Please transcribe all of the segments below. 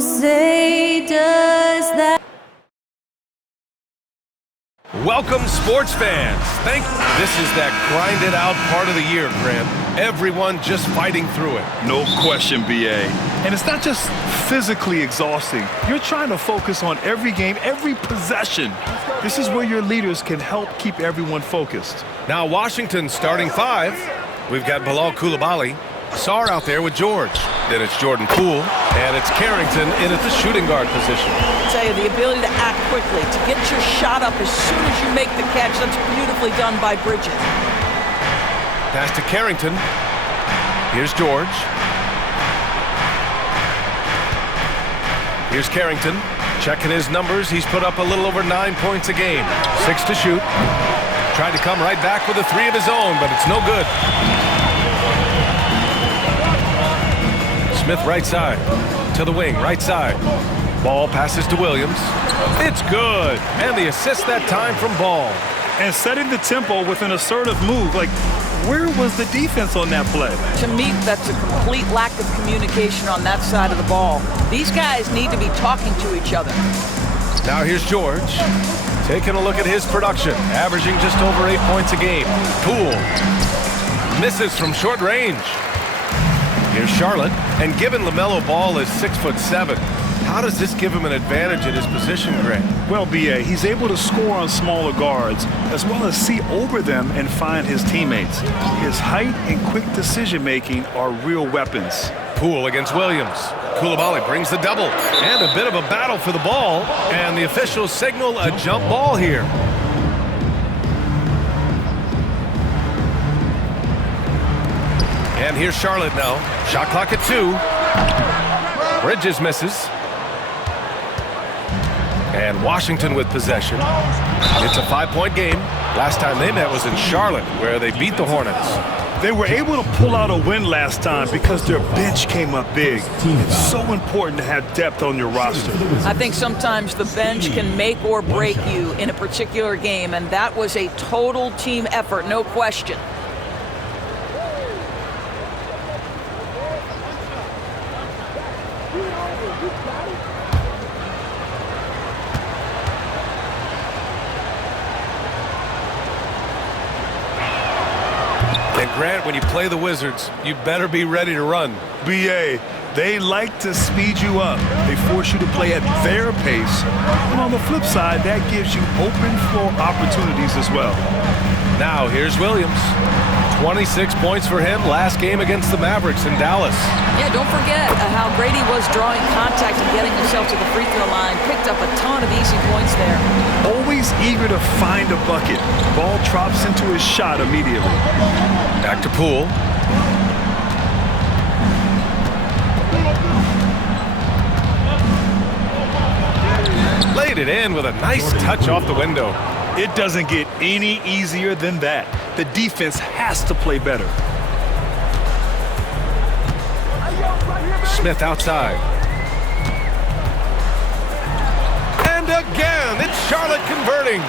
say does that? Welcome, sports fans. This is that grinded out part of the year, Grant. Everyone just fighting through it. No question, BA. And it's not just physically exhausting. You're trying to focus on every game, every possession. This is where your leaders can help keep everyone focused. Now Washington starting 5. We've got Bilal Coulibaly. Sarr out there with George. Then it's Jordan Poole, and it's Carrington in at the shooting guard position. I tell you, the ability to act quickly, to get your shot up as soon as you make the catch, that's beautifully done by Bridges. Pass to Carrington. Here's George. Here's Carrington. Checking his numbers. He's put up a little over 9 points a game. 6 to shoot. Tried to come right back with a 3 of his own, but it's no good. Smith right side. To the wing, right side. Ball passes to Williams. It's good. And the assist that time from Ball. And setting the tempo with an assertive move. Like, where was the defense on that play? To me, that's a complete lack of communication on that side of the ball. These guys need to be talking to each other. Now here's George. Taking a look at his production. Averaging just over 8 points a game. Poole misses from short range. Here's Charlotte. And given LaMelo Ball is 6'7", how does this give him an advantage in his position, Grant? Well, BA, he's able to score on smaller guards, as well as see over them and find his teammates. His height and quick decision-making are real weapons. Poole against Williams. Coulibaly brings the double. And a bit of a battle for the ball. And the officials signal a jump ball here. And here's Charlotte now. Shot clock at 2. Bridges misses. And Washington with possession. It's a 5-point game. Last time they met was in Charlotte, where they beat the Hornets. They were able to pull out a win last time because their bench came up big. It's so important to have depth on your roster. I think sometimes the bench can make or break you in a particular game, and that was a total team effort, no question. And Grant, when you play the Wizards, you better be ready to run. BA, they like to speed you up. They force you to play at their pace. And on the flip side, that gives you open floor opportunities as well. Now here's Williams. 26 points for him last game against the Mavericks in Dallas. Yeah, don't forget how great he was drawing contact and getting himself to the free throw line. Picked up a ton of easy points there. Always eager to find a bucket. Ball drops into his shot immediately. Back to Poole. Laid it in with a nice touch off the window. It doesn't get any easier than that. The defense has to play better. Smith outside. And again, it's Charlotte converting.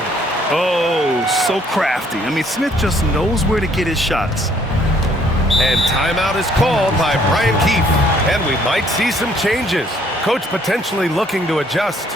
Oh, so crafty. I mean, Smith just knows where to get his shots. And timeout is called by Brian Keefe. And we might see some changes. Coach potentially looking to adjust.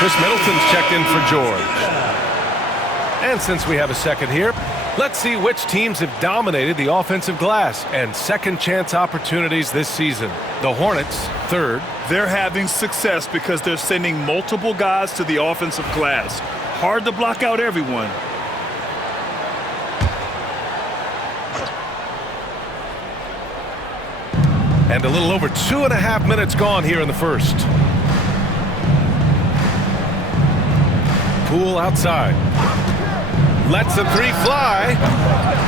Chris Middleton's checked in for George. And since we have a second here, let's see which teams have dominated the offensive glass and second chance opportunities this season. The Hornets, third. They're having success because they're sending multiple guys to the offensive glass. Hard to block out everyone. And a little over 2.5 minutes gone here in the first. Poole outside. Lets the three fly.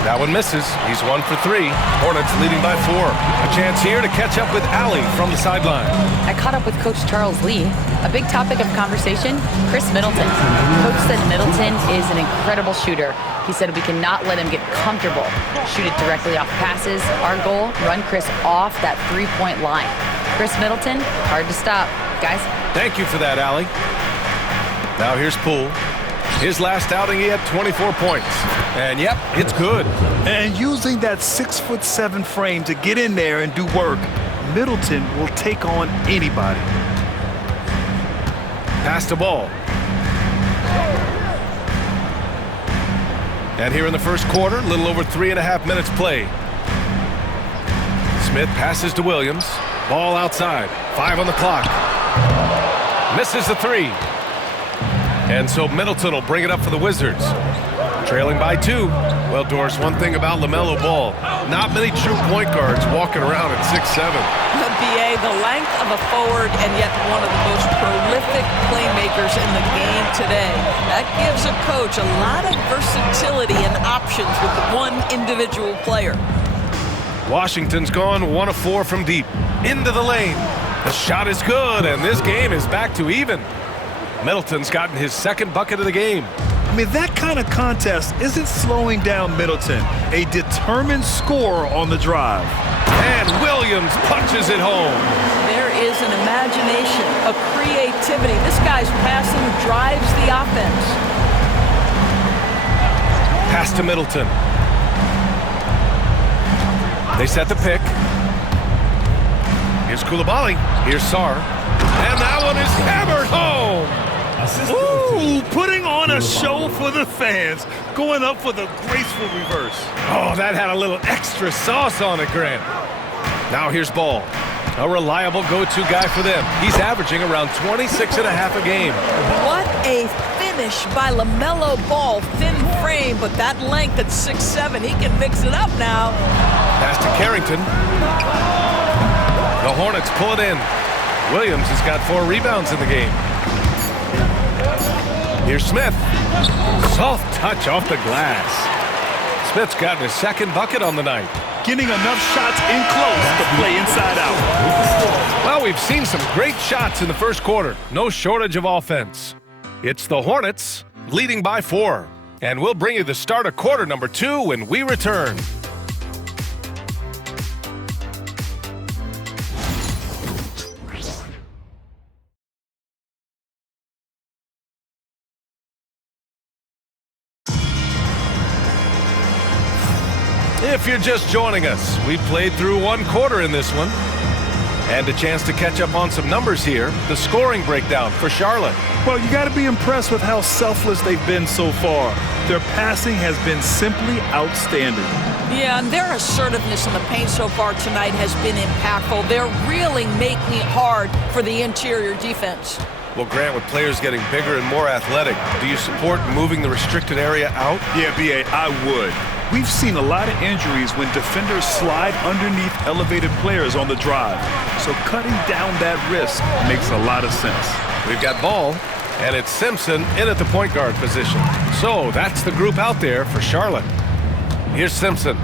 That one misses. He's 1 for 3. Hornets leading by 4. A chance here to catch up with Allie from the sideline. I caught up with Coach Charles Lee. A big topic of conversation, Chris Middleton. Coach said Middleton is an incredible shooter. He said we cannot let him get comfortable. Shoot it directly off passes. Our goal, run Chris off that three-point line. Chris Middleton, hard to stop. Guys. Thank you for that, Allie. Now here's Poole. His last outing, he had 24 points. And yep, it's good. And using that 6'7" frame to get in there and do work, Middleton will take on anybody. Pass the ball. And here in the first quarter, a little over 3.5 minutes played. Smith passes to Williams. Ball outside. 5 on the clock. Misses the 3. And so Middleton will bring it up for the Wizards. Trailing by 2. Well, Doris, one thing about LaMelo Ball, not many true point guards walking around at 6'7". The BA, the length of a forward, and yet one of the most prolific playmakers in the game today. That gives a coach a lot of versatility and options with one individual player. Washington's gone 1 of 4 from deep. Into the lane. The shot is good, and this game is back to even. Middleton's gotten his second bucket of the game. I mean, that kind of contest isn't slowing down Middleton. A determined scorer on the drive. And Williams punches it home. There is an imagination, a creativity. This guy's passing drives the offense. Pass to Middleton. They set the pick. Here's Coulibaly. Here's Sarr. And that one is hammered home. Ooh, putting on a show for the fans. Going up for the graceful reverse. Oh, that had a little extra sauce on it, Grant. Now here's Ball. A reliable go-to guy for them. He's averaging around 26.5 a game. What a finish by LaMelo Ball. Thin frame, but that length at 6'7", he can mix it up now. Pass to Carrington. The Hornets pull it in. Williams has got 4 rebounds in the game. Here's Smith. Soft touch off the glass. Smith's gotten his second bucket on the night. Getting enough shots in close to play inside out. Well, we've seen some great shots in the first quarter. No shortage of offense. It's the Hornets leading by 4. And we'll bring you the start of quarter number 2 when we return. If you're just joining us, we played through 1 quarter in this one. And a chance to catch up on some numbers here. The scoring breakdown for Charlotte. Well, you got to be impressed with how selfless they've been so far. Their passing has been simply outstanding. Yeah, and their assertiveness in the paint so far tonight has been impactful. They're really making it hard for the interior defense. Well, Grant, with players getting bigger and more athletic, do you support moving the restricted area out? Yeah, B.A., I would. We've seen a lot of injuries when defenders slide underneath elevated players on the drive. So cutting down that risk makes a lot of sense. We've got Ball, and it's Simpson in at the point guard position. So that's the group out there for Charlotte. Here's Simpson.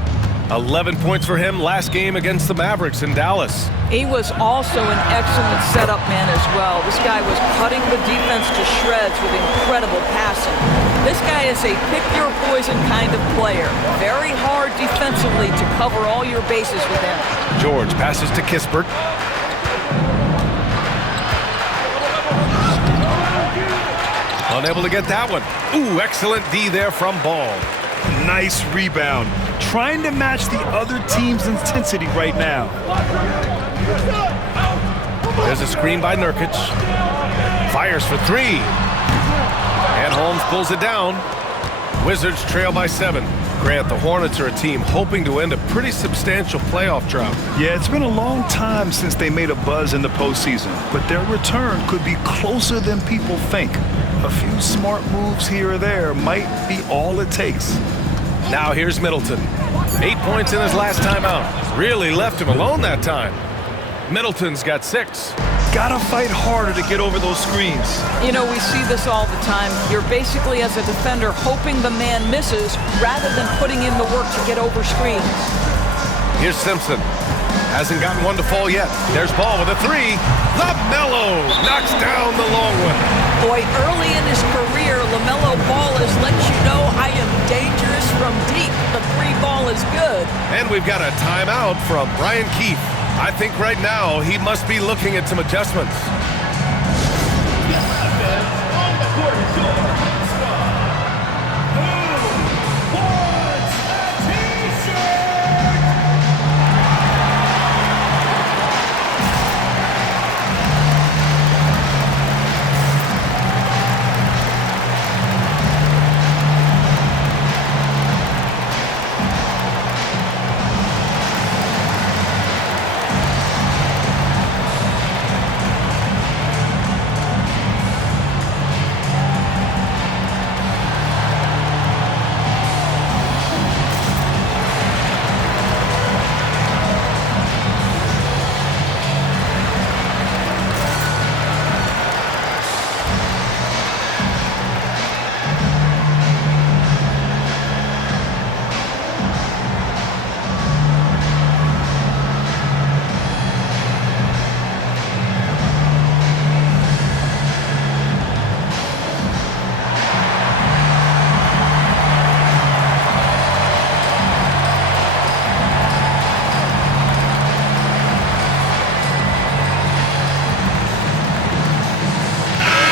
11 points for him last game against the Mavericks in Dallas. He was also an excellent setup man as well. This guy was cutting the defense to shreds with incredible passing. This guy is a pick-your-poison kind of player. Very hard defensively to cover all your bases with him. George passes to Kispert. Unable to get that one. Ooh, excellent D there from Ball. Nice rebound. Trying to match the other team's intensity right now. There's a screen by Nurkic. Fires for three. And Holmes pulls it down. Wizards trail by 7. Grant, the Hornets are a team hoping to end a pretty substantial playoff drought. Yeah, it's been a long time since they made a buzz in the postseason, but their return could be closer than people think. A few smart moves here or there might be all it takes. Now here's Middleton. 8 points in his last time out. Really left him alone that time. Middleton's got 6. Gotta fight harder to get over those screens. You know, we see this all the time. You're basically, as a defender, hoping the man misses rather than putting in the work to get over screens. Here's Simpson. Hasn't gotten one to fall yet. There's Ball with a 3. LaMelo knocks down the long one. Boy, early in his career, LaMelo Ball has let you know I am dangerous from deep. The 3 ball is good. And we've got a timeout from Brian Keefe. I think right now he must be looking at some adjustments.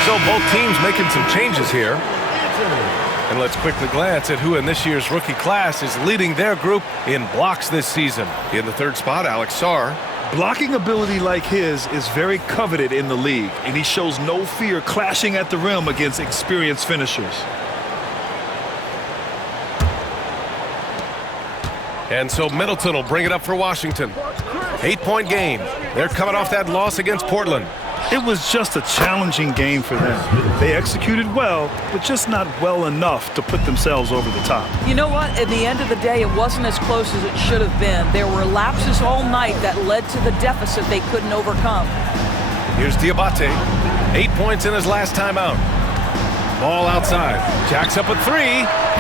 So both teams making some changes here. And let's quickly glance at who in this year's rookie class is leading their group in blocks this season. In the 3rd spot, Alex Sarr. Blocking ability like his is very coveted in the league, and he shows no fear clashing at the rim against experienced finishers. And so Middleton will bring it up for Washington. 8-point game. They're coming off that loss against Portland. It was just a challenging game for them. They executed well, but just not well enough to put themselves over the top. You know what? At the end of the day, it wasn't as close as it should have been. There were lapses all night that led to the deficit they couldn't overcome. Here's Diabate. 8 points in his last time out. Ball outside. Jacks up a 3.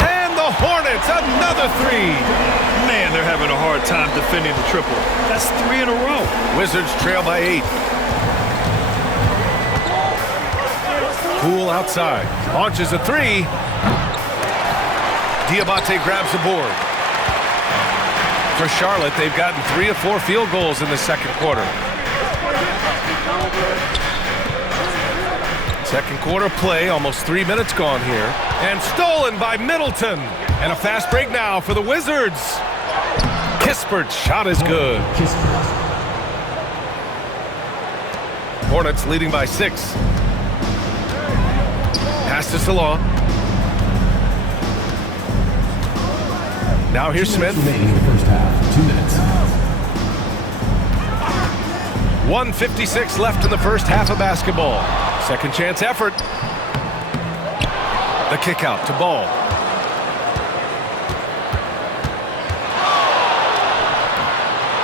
And the Hornets, another 3. Man, they're having a hard time defending the triple. That's 3 in a row. Wizards trail by 8. Poole outside. Launches a 3. Diabate grabs the board. For Charlotte, they've gotten 3 of 4 field goals in the second quarter. Second quarter play, almost 3 minutes gone here. And stolen by Middleton. And a fast break now for the Wizards. Kispert's shot is good. Hornets leading by 6. Pass to Salah. Now here's Smith. Remaining in the first half, 2 minutes. 1:56 left in the first half of basketball. Second chance effort. The kick out to Ball.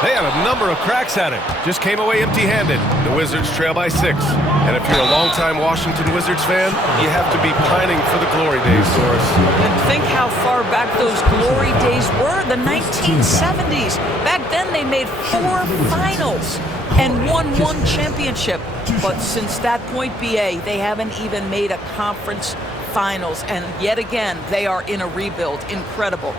They had a number of cracks at it. Just came away empty-handed. The Wizards trail by 6. And if you're a longtime Washington Wizards fan, you have to be pining for the glory days, Doris. And think how far back those glory days were, the 1970s. Back then they made 4 finals and won 1 championship. But since that point, BA, they haven't even made a conference finals. And yet again, they are in a rebuild. Incredible.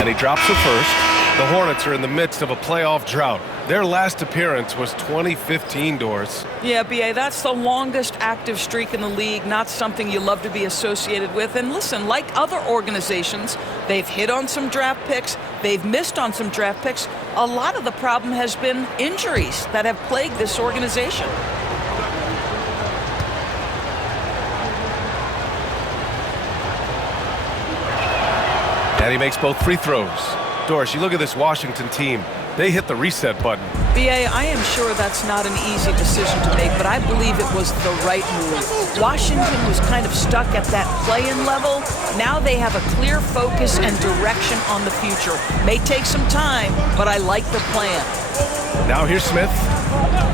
And he drops the first. The Hornets are in the midst of a playoff drought. Their last appearance was 2015, Doris. Yeah, B.A., that's the longest active streak in the league, not something you love to be associated with. And listen, like other organizations, they've hit on some draft picks, they've missed on some draft picks. A lot of the problem has been injuries that have plagued this organization. And he makes both free throws. Doris, you look at this Washington team. They hit the reset button. B.A., I am sure that's not an easy decision to make, but I believe it was the right move. Washington was kind of stuck at that play-in level. Now they have a clear focus and direction on the future. May take some time, but I like the plan. Now here's Smith.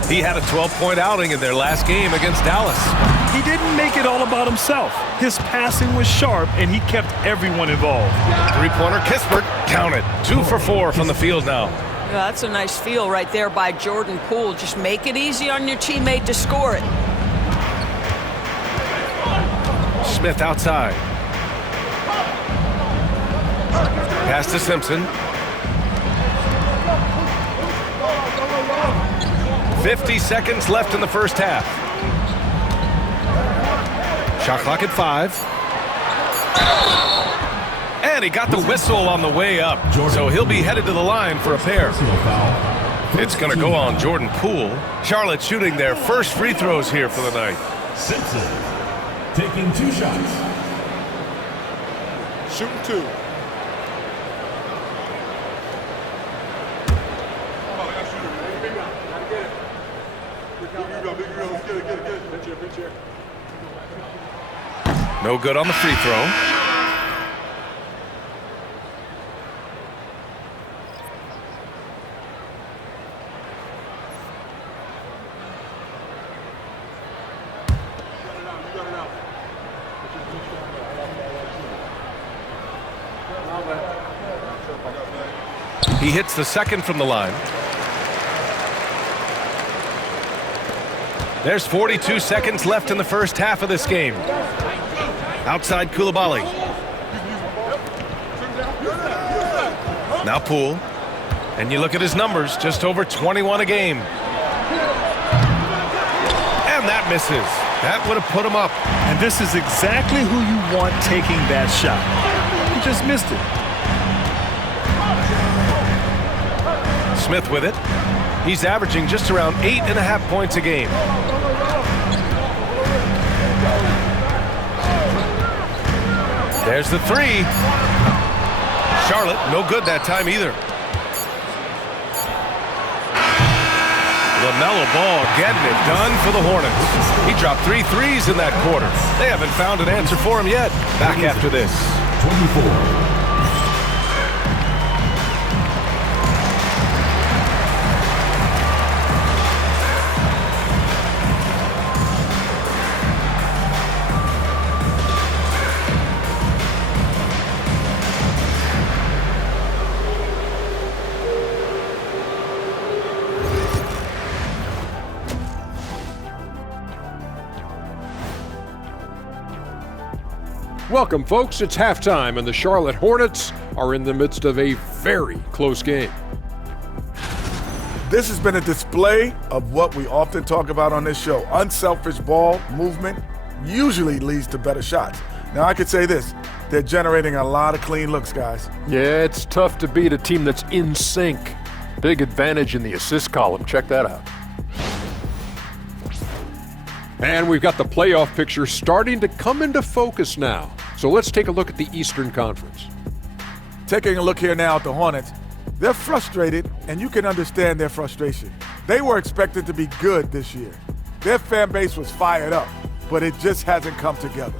He had a 12-point outing in their last game against Dallas. He didn't make it all about himself. His passing was sharp, and he kept everyone involved. Three-pointer, Kispert, count it. 2 for 4 from the field now. Yeah, that's a nice feel right there by Jordan Poole. Just make it easy on your teammate to score it. Smith outside. Pass to Simpson. 50 seconds left in the first half. Shot clock at 5. And he got the whistle on the way up. So he'll be headed to the line for a pair. It's going to go on Jordan Poole. Charlotte shooting their first free throws here for the night. Simpson taking 2 shots. Shooting 2. No good on the free throw. He hits the second from the line. There's 42 seconds left in the first half of this game. Outside Koulibaly. Now Poole. And you look at his numbers, just over 21 a game. And that misses. That would have put him up. And this is exactly who you want taking that shot. He just missed it. Smith with it. He's averaging just around 8.5 points a game. There's the 3. Charlotte, no good that time either. LaMelo Ball getting it done for the Hornets. He dropped 3 threes in that quarter. They haven't found an answer for him yet. Back after this. 24. Welcome, folks. It's halftime, and the Charlotte Hornets are in the midst of a very close game. This has been a display of what we often talk about on this show. Unselfish ball movement usually leads to better shots. Now, I could say this. They're generating a lot of clean looks, guys. Yeah, it's tough to beat a team that's in sync. Big advantage in the assist column. Check that out. And we've got the playoff picture starting to come into focus now. So let's take a look at the Eastern Conference. Taking a look here now at the Hornets, they're frustrated, and you can understand their frustration. They were expected to be good this year. Their fan base was fired up, but it just hasn't come together.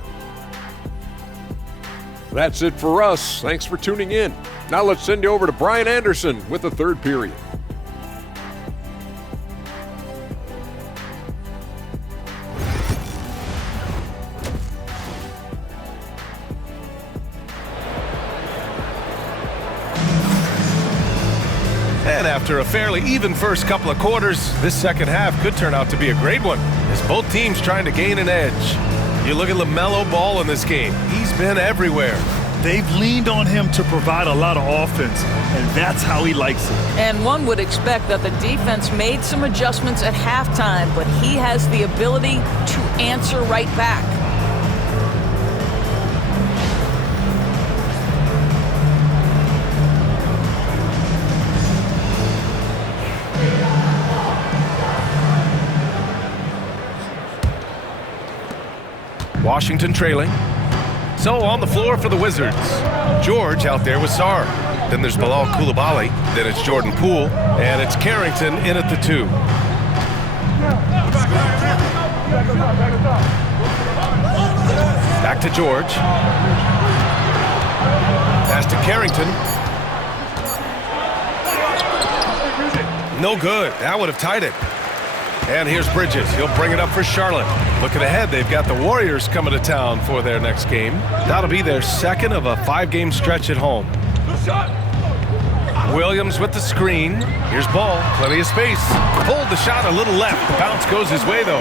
That's it for us. Thanks for tuning in. Now let's send you over to Brian Anderson with the third period. And after a fairly even first couple of quarters, this second half could turn out to be a great one, as both teams trying to gain an edge. You look at LaMelo Ball in this game. He's been everywhere. They've leaned on him to provide a lot of offense, and that's how he likes it. And one would expect that the defense made some adjustments at halftime, but he has the ability to answer right back. Washington trailing. So on the floor for the Wizards, George out there with Sarr. Then there's Bilal Coulibaly. Then it's Jordan Poole. And it's Carrington in at the 2. Back to George. Pass to Carrington. No good. That would have tied it. And here's Bridges. He'll bring it up for Charlotte. Looking ahead, they've got the Warriors coming to town for their next game. That'll be their second of a 5-game stretch at home. Williams with the screen. Here's Ball. Plenty of space. Pulled the shot a little left. The bounce goes his way, though.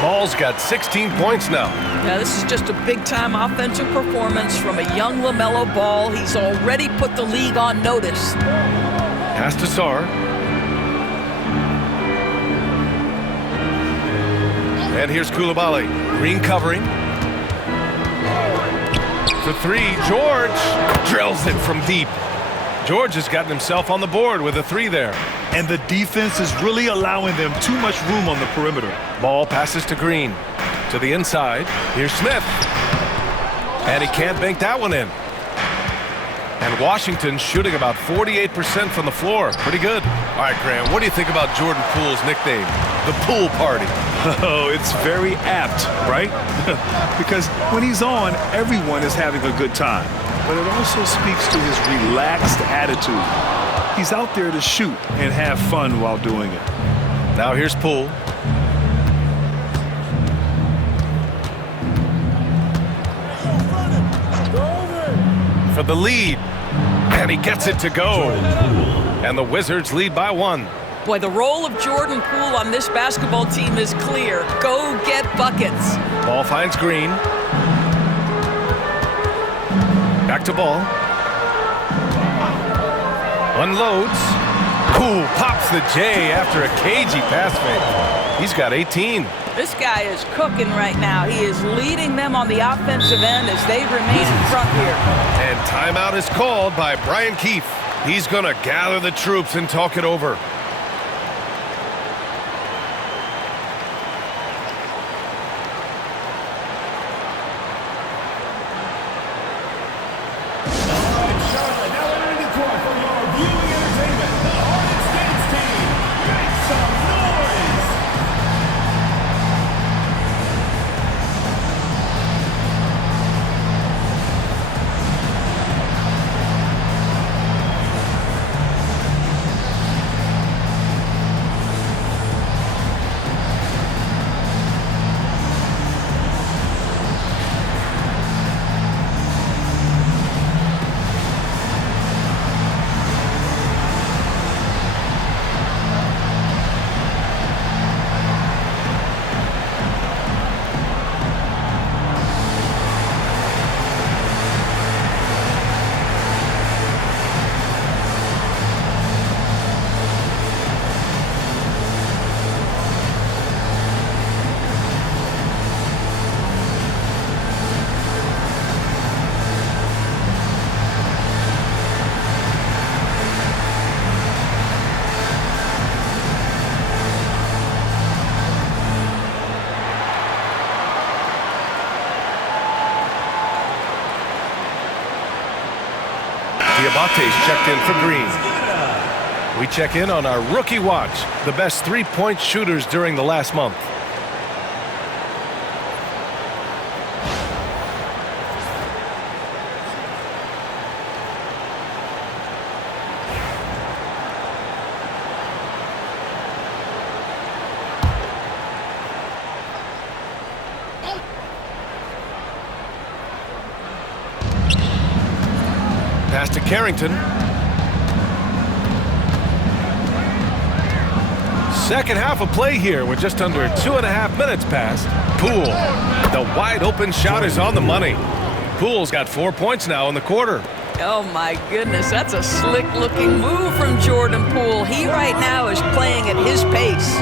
Ball's got 16 points now. Yeah, this is just a big-time offensive performance from a young LaMelo Ball. He's already put the league on notice. Pass to Sarr. And here's Coulibaly. Green covering. For 3, George drills it from deep. George has gotten himself on the board with a 3 there. And the defense is really allowing them too much room on the perimeter. Ball passes to Green. To the inside. Here's Smith. And he can't bank that one in. And Washington shooting about 48% from the floor. Pretty good. All right, Graham, what do you think about Jordan Poole's nickname? The Pool Party. Oh, it's very apt, right? Because when he's on, everyone is having a good time. But it also speaks to his relaxed attitude. He's out there to shoot and have fun while doing it. Now here's Poole. For the lead. And he gets it to go. And the Wizards lead by 1. Boy, the role of Jordan Poole on this basketball team is clear. Go get buckets. Ball finds Green. Back to Ball. Unloads. Poole pops the J after a cagey pass fake. He's got 18. This guy is cooking right now. He is leading them on the offensive end as they remain in front here. And timeout is called by Brian Keefe. He's going to gather the troops and talk it over. Charlotte now entering the court for your viewing entertainment. The Hornets dance team. Make some noise. Diabate's checked in for Green. We check in on our rookie watch, the best three-point shooters during the last month. Pass to Carrington. Second half of play here with just under 2.5 minutes passed. Poole, the wide open shot is on the money. Poole's got 4 points now in the quarter. Oh my goodness, that's a slick looking move from Jordan Poole. He right now is playing at his pace.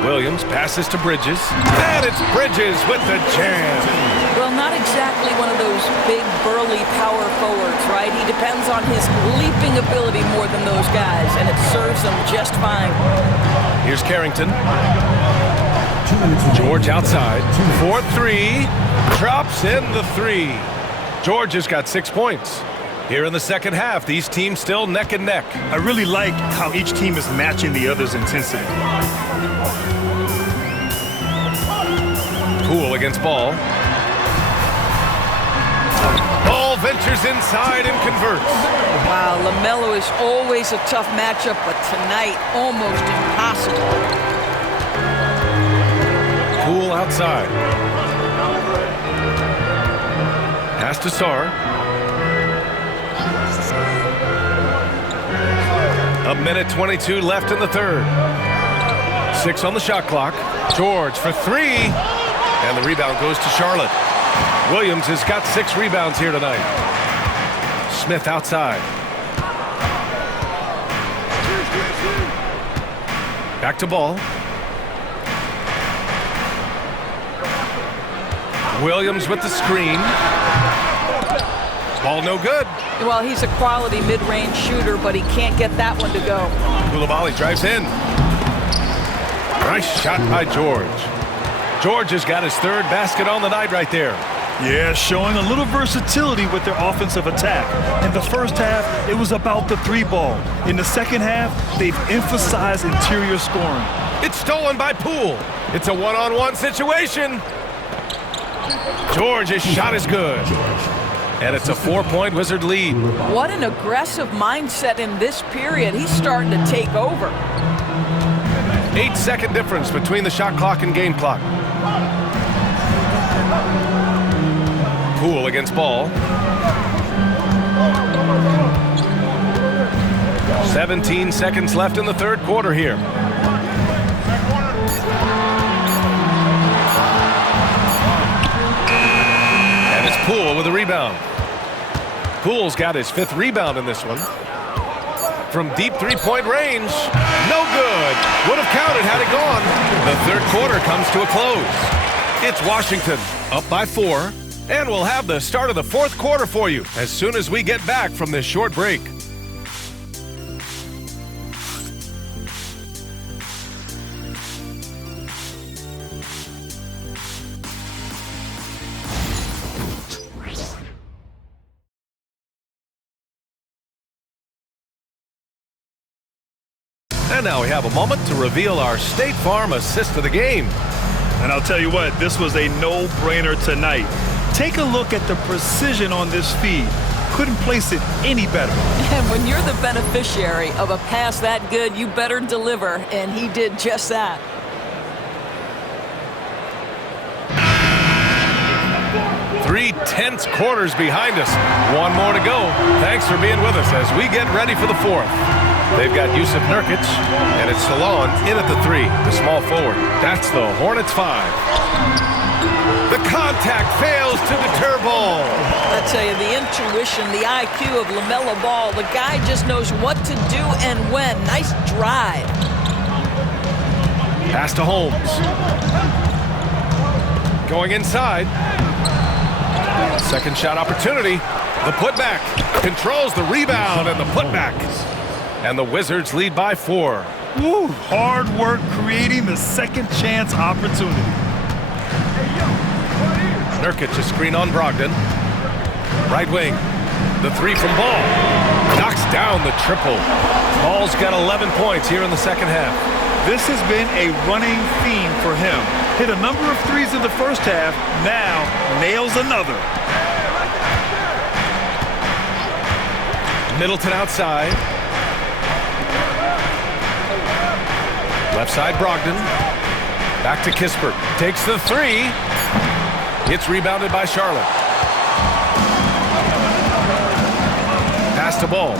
Williams passes to Bridges, and it's Bridges with the jam. Well, not exactly one of those big, burly power forwards, right? He depends on his leaping ability more than those guys, and it serves him just fine. Here's Carrington. George outside. 4-3. Drops in the 3. George has got 6 points. Here in the second half, these teams still neck and neck. I really like how each team is matching the other's intensity. Poole against Ball. Ball ventures inside and converts. Wow, LaMelo is always a tough matchup, but tonight, almost impossible. Poole outside. Pass to Sarr. A minute 22 left in the third. 6 on the shot clock. George for 3. And the rebound goes to Charlotte. Williams has got 6 rebounds here tonight. Smith outside. Back to Ball. Williams with the screen. Ball no good. Well, he's a quality mid-range shooter, but he can't get that one to go. Coulibaly drives in. Nice shot by George. George has got his 3rd basket on the night right there. Yeah, showing a little versatility with their offensive attack. In the first half, it was about the 3-ball. In the second half, they've emphasized interior scoring. It's stolen by Poole. It's a one-on-one situation. George's shot is good. And it's a 4-point Wizard lead. What an aggressive mindset in this period. He's starting to take over. 8-second difference between the shot clock and game clock. Poole against Ball. 17 seconds left in the third quarter here. And it's Poole with a rebound. Poole's got his 5th rebound in this one. From deep 3-point range. No good. Would have counted had it gone. The third quarter comes to a close. It's Washington up by 4. And we'll have the start of the fourth quarter for you as soon as we get back from this short break. And now we have a moment to reveal our State Farm assist of the game. And I'll tell you what, this was a no-brainer tonight. Take a look at the precision on this feed. Couldn't place it any better. And when you're the beneficiary of a pass that good, you better deliver, and he did just that. Three tense quarters behind us. One more to go. Thanks for being with us as we get ready for the fourth. They've got Yusuf Nurkic, and it's Salon in at the 3, the small forward. That's the Hornets 5. The contact fails to deter Ball. I tell you, the intuition, the IQ of LaMelo Ball, the guy just knows what to do and when. Nice drive. Pass to Holmes. Going inside. Second shot opportunity. The putback. Controls the rebound and the putback. And the Wizards lead by 4. Woo, hard work creating the second chance opportunity. Nurkic a screen on Brogdon. Right wing. The 3 from Ball. Knocks down the triple. Ball's got 11 points here in the second half. This has been a running theme for him. Hit a number of threes in the first half. Now nails another. Middleton outside. Left side Brogdon. Back to Kispert. Takes the 3. It's rebounded by Charlotte. Pass to Ball.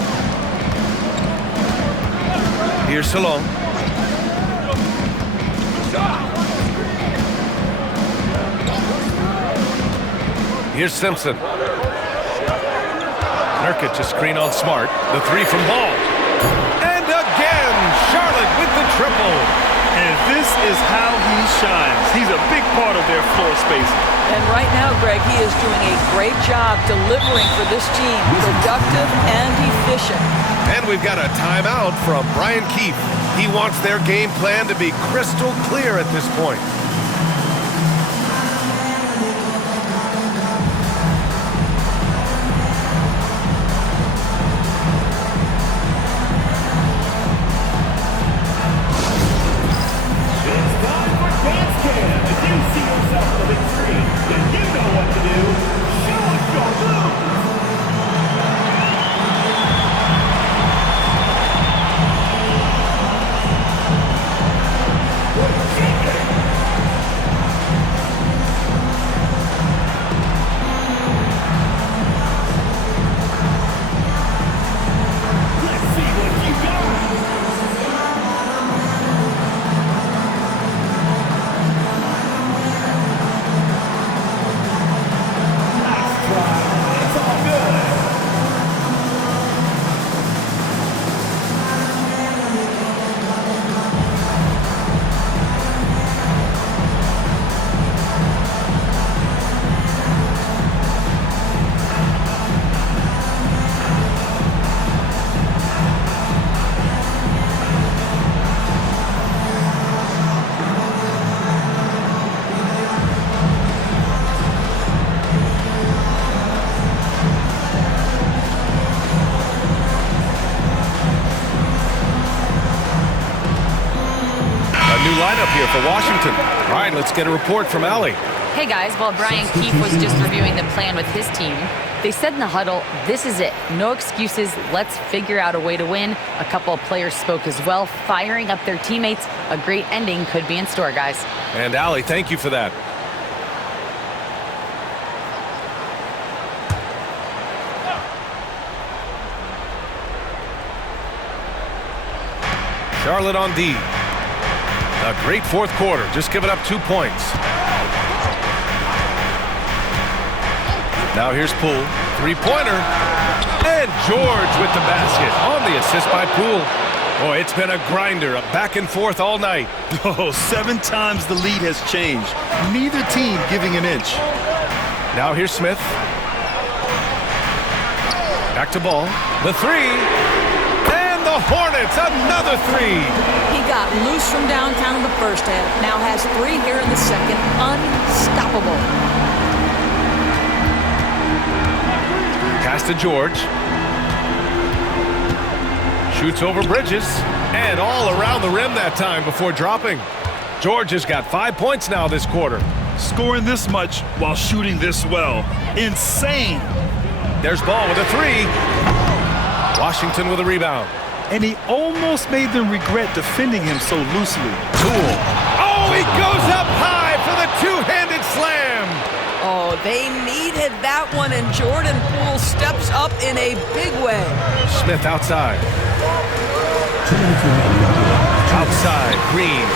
Here's Salon. Here's Simpson. Nurkic a screen on Smart. The three from Ball. And again, Charlotte with the triple. And this is how he shines. He's a big part of their floor spacing. And right now, Greg, he is doing a great job delivering for this team. Productive and efficient. And we've got a timeout from Brian Keefe. He wants their game plan to be crystal clear at this point. It's time for Dance Cam. If you see yourself on the big screen, then you know what to do. Show us your moves. Let's see what you got. Nice try. It's all good. A new lineup here for Washington. All right, let's get a report from Allie. Hey guys, while Brian Keefe was just reviewing the plan with his team, they said in the huddle, this is it. No excuses. Let's figure out a way to win. A couple of players spoke as well, firing up their teammates. A great ending could be in store, guys. And Allie, thank you for that. Charlotte on D. A great fourth quarter, just giving up 2 points. Now here's Poole, three-pointer, and George with the basket on the assist by Poole. Boy, it's been a grinder, a back and forth all night. Oh, 7 times the lead has changed. Neither team giving an inch. Now here's Smith. Back to Ball, the three, and the Hornets, another three. He got loose from downtown in the first half. Now has 3 here in the second. Unstoppable. Pass to George. Shoots over Bridges. And all around the rim that time before dropping. George has got 5 points now this quarter. Scoring this much while shooting this well. Insane. There's Ball with a three. Washington with a rebound. And he almost made them regret defending him so loosely. Toole. Oh, he goes up high for the two-handed slam. Oh, they needed that one, and Jordan Poole steps up in a big way. Smith outside. Outside, Green.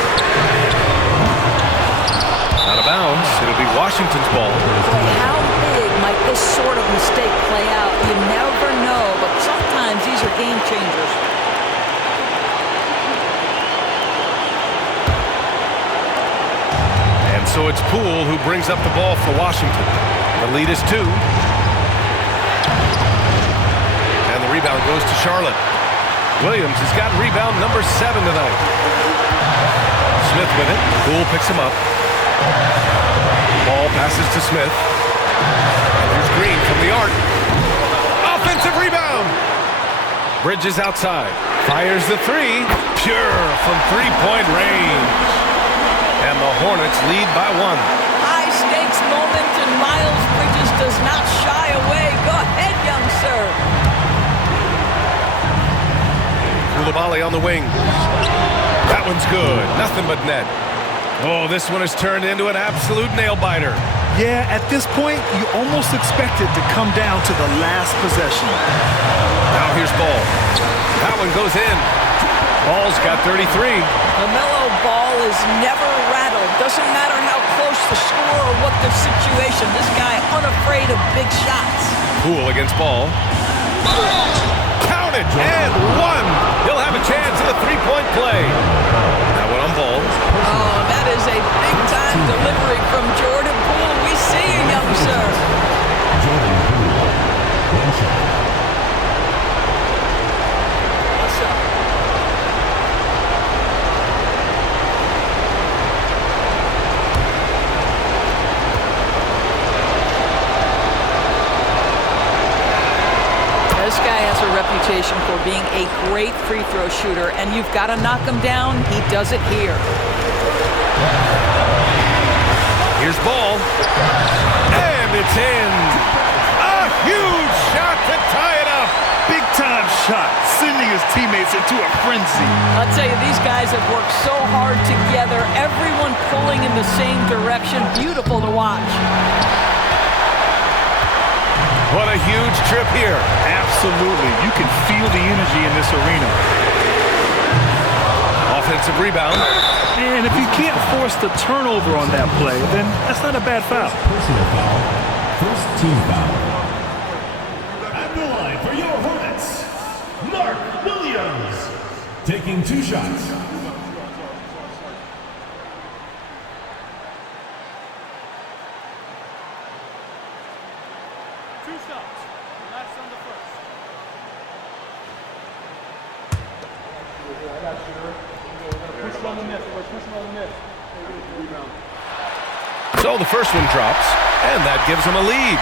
Out of bounds. It'll be Washington's ball. Boy, how big might this sort of mistake play out? You never know, but sometimes these are game changers. And so it's Poole who brings up the ball for Washington. The lead is 2. And the rebound goes to Charlotte. Williams has got rebound number 7 tonight. Smith with it. Poole picks him up. Ball passes to Smith. And here's Green from the arc. Offensive rebound. Bridges outside. Fires the three. Pure from three-point range. And the Hornets lead by 1. High stakes moment, and Miles Bridges does not shy away. Go ahead, young sir. Koulibaly on the wing. That one's good. Nothing but net. Oh, this one has turned into an absolute nail-biter. Yeah, at this point, you almost expect it to come down to the last possession. Now here's Ball. That one goes in. Ball's got 33. LaMelo Ball is never rattled. Doesn't matter how close the score or what the situation. This guy unafraid afraid of big shots. Poole against ball. Counted and one. He'll have a chance at a three-point play. That one on ball. Oh, that is a big-time delivery from Jordan Poole. We see you, young sir. What's up? This guy has a reputation for being a great free throw shooter, and you've got to knock him down. He does it here. Here's ball. And it's in. A huge shot to tie it up. Big time shot, sending his teammates into a frenzy. I'll tell you, these guys have worked so hard together. Everyone pulling in the same direction. Beautiful to watch. What a huge trip here. Absolutely. You can feel the energy in this arena. Offensive rebound. And if you can't force the turnover on that play, then that's not a bad foul. Personal foul. First team foul. At the line for your Hornets, Mark Williams. Taking 2 shots. So the first one drops, and that gives him a lead.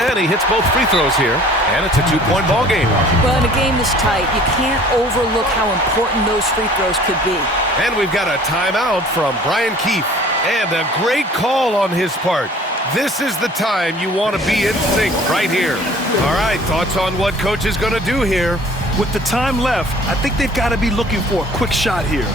And he hits both free throws here, and it's a 2-point ball game. Well, in a game this tight, you can't overlook how important those free throws could be. And we've got a timeout from Brian Keefe, and a great call on his part. This is the time you want to be in sync right here. All right, thoughts on what coach is going to do here? With the time left, I think they've got to be looking for a quick shot here.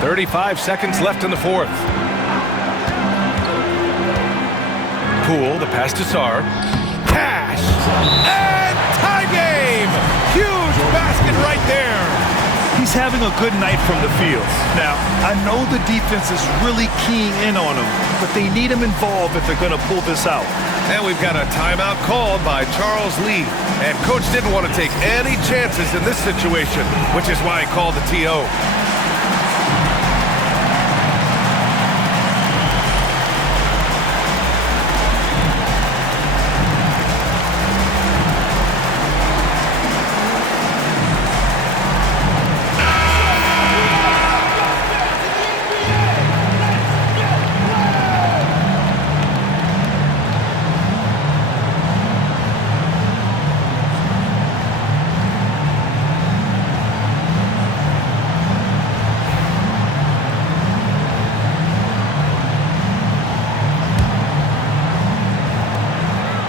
.35 seconds left in the fourth. Poole, the pass to Sarr. Cash! And tie game! Huge basket right there! He's having a good night from the field. Now, I know the defense is really keying in on him, but they need him involved if they're going to pull this out. And we've got a timeout called by Charles Lee. And coach didn't want to take any chances in this situation, which is why he called the TO.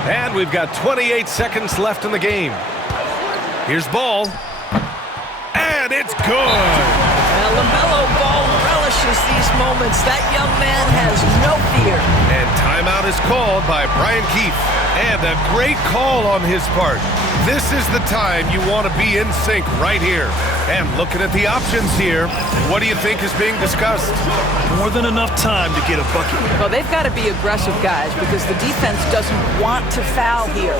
And we've got 28 seconds left in the game. Here's ball. And it's good. uses these moments. That young man has no fear. And timeout is called by Brian Keefe. And a great call on his part. This is the time you want to be in sync right here. And looking at the options here, what do you think is being discussed? More than enough time to get a bucket. Well, they've got to be aggressive, guys, because the defense doesn't want to foul here.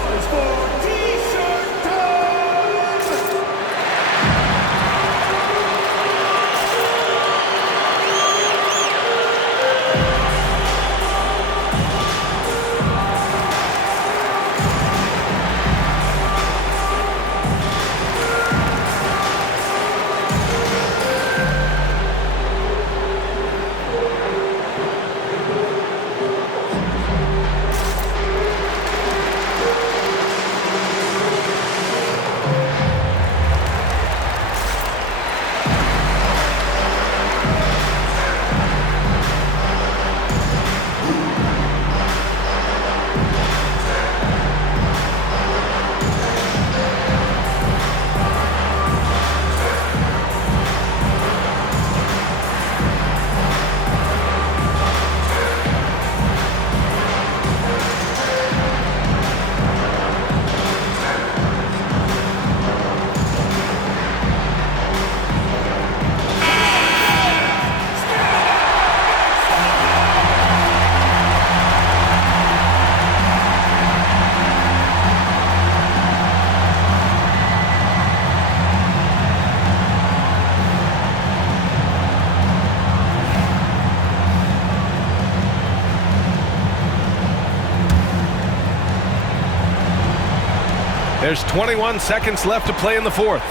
There's 21 seconds left to play in the fourth.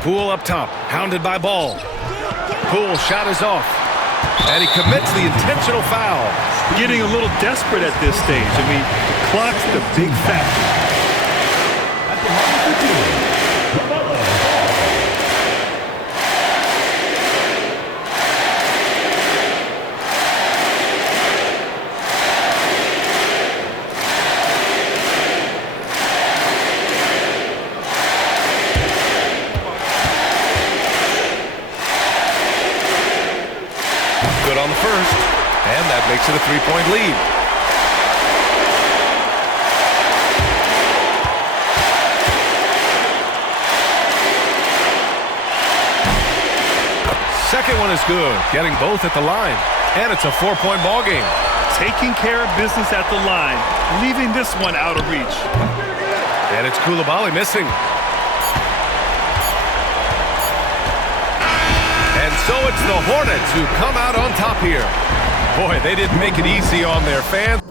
Poole up top, hounded by Ball. Poole shot is off. And he commits the intentional foul. Getting a little desperate at this stage. I mean, the clock's the big factor. Good on the first, and that makes it a three-point lead. Second one is good, getting both at the line, and it's a four-point ball game. Taking care of business at the line, leaving this one out of reach. And it's Coulibaly missing. And so it's the Hornets who come out on top here. Boy, they didn't make it easy on their fans.